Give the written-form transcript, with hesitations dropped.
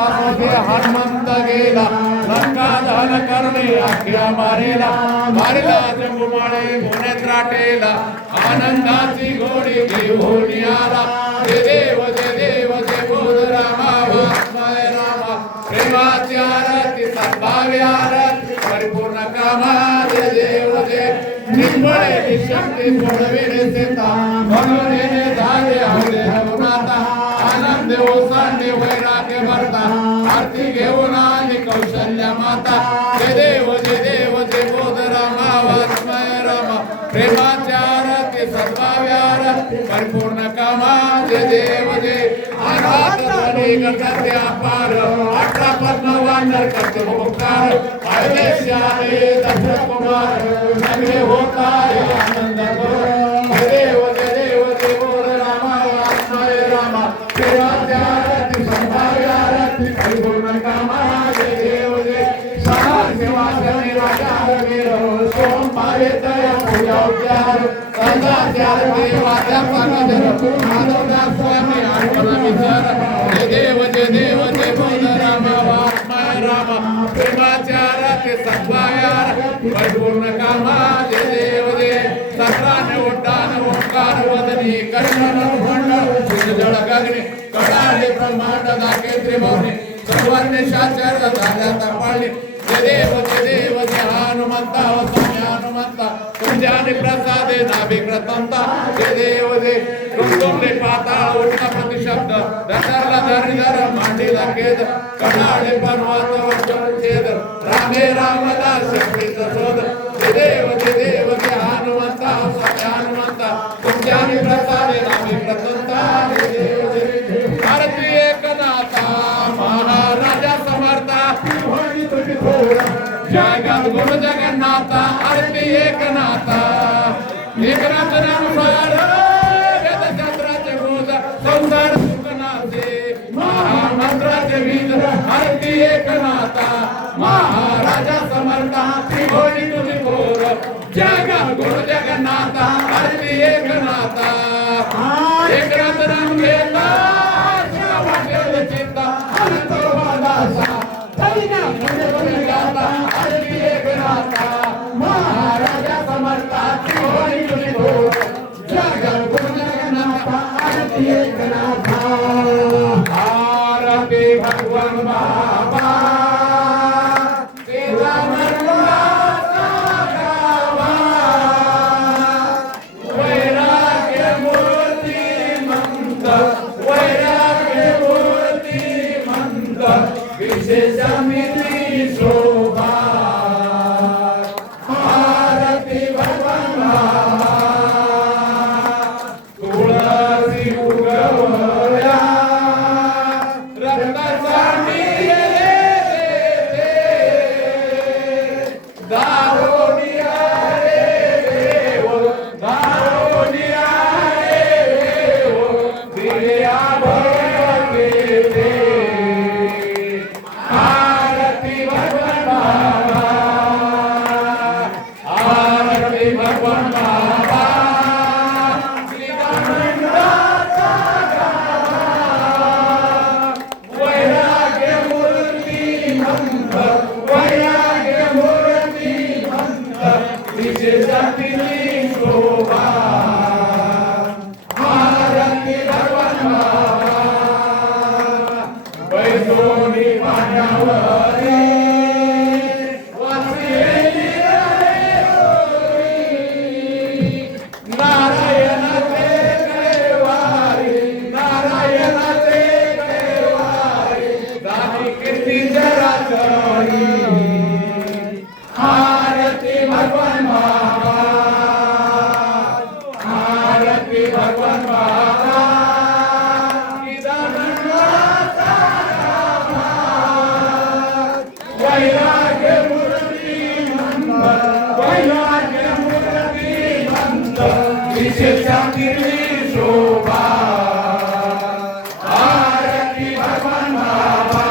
हनुमंत गेला लंका दहन करणे आज्ञा मारेला मारेला जंबुमाळे गुन्हेत राटेला आनंदाची घोडी घेऊन आला जय देव जय देव जय बोध रामा वास्मय रामा प्रेमाची आरती सद्भावी आरती परिपूर्ण कामा जय देव जय निर्मळे निशक्ती सोडविणे सीता म्हणून येणे झाले आवडे हनुमाता आनंद ओसांडे वैराग्य भरता आरती घेऊन आली कौशल्य माता जय देव जय बोध रामा वास्मय रामा प्रेमाची आरती सद्भावी आरती परिपूर्ण कामा जय देव जय आघात ध्वनी करते अपार 18 पद्म वानर करते उपकार अयोध्येश आले दशरथ कुमार नगरे होता आनंद जय देव जय बोध रामा वास्मय रामा प्रेमाची आरती सद्भावी आरती परिपूर्ण कामा जय देव जय सहज सेवा करणे राजा रवीर सोमवारे तया पूजा उपचार संध्या चार देवाच्या पानजर माधवदास स्वामी आठवण विचार जय देव जय बोध रामा वास्मय रामा प्रेमाची आरती सद्भावी आरती परिपूर्ण कामा जय देव जय सत्राने उड्डाण ओंकार वदनी कर्णन भंड जळ गगने कडाले ब्रह्मांड दाके त्रिभुवने सर्वांनी शाचर झाल्या तपाळले जय देव जय हनुमंता स्वामी हनुमंता तुझ्याने प्रसादे नाभिक्रतंता जय देव जय तुमले पाताळ उठा प्रतिशब्द दशरला धरिधर मांडीला केद कडाळे पर्वत वचन छेद रामे रामदास शक्तीचा शोध जय देव जय हनुमंता स्वामी हनुमंता तुझ्याने प्रसादे नाभिक्रतंता जय देव जय भारती एकनाथा महाराजा समर्था जगत गुरु जगन्नाथा आरती एकनाथा एकनाथ नाम सागर वेद शास्त्राचे बोध संसार सुखनाथे महामंत्राचे बीज आरती एकनाथा महाराजा समर्था त्रिभुवनी तुझी थोर जगत गुरु जगन्नाथा आरती एकनाथा एकनाथ नाम घेता वाटेल चित्ता अनंत वादासा आरती एकनाथा महाराजा समर्था त्रिभुवनी तुझी थोर जगत गुरु जगन्नाथा आरती एकनाथा आरती भगवान बाबा तेरा मनवाचा गावा वैराग्य मूर्ती मंद वैराग्य मूर्ती मंद विशेष मिली शोभा आरती भगवान बाबा तुळसी उगवल्या रक्ताचा निळे दारोनिया रे देव दारोनिया रे देव दिया भगवते ते आरती भगवान बाबा आरती भगवान बाबा श्रीरामचंद्राचा गावा वैराग्य मूर्ती वैराग्य मूर्ती वैराग्य मूर्ती विशेषांकिनी शोभा आरती भगवान बाबा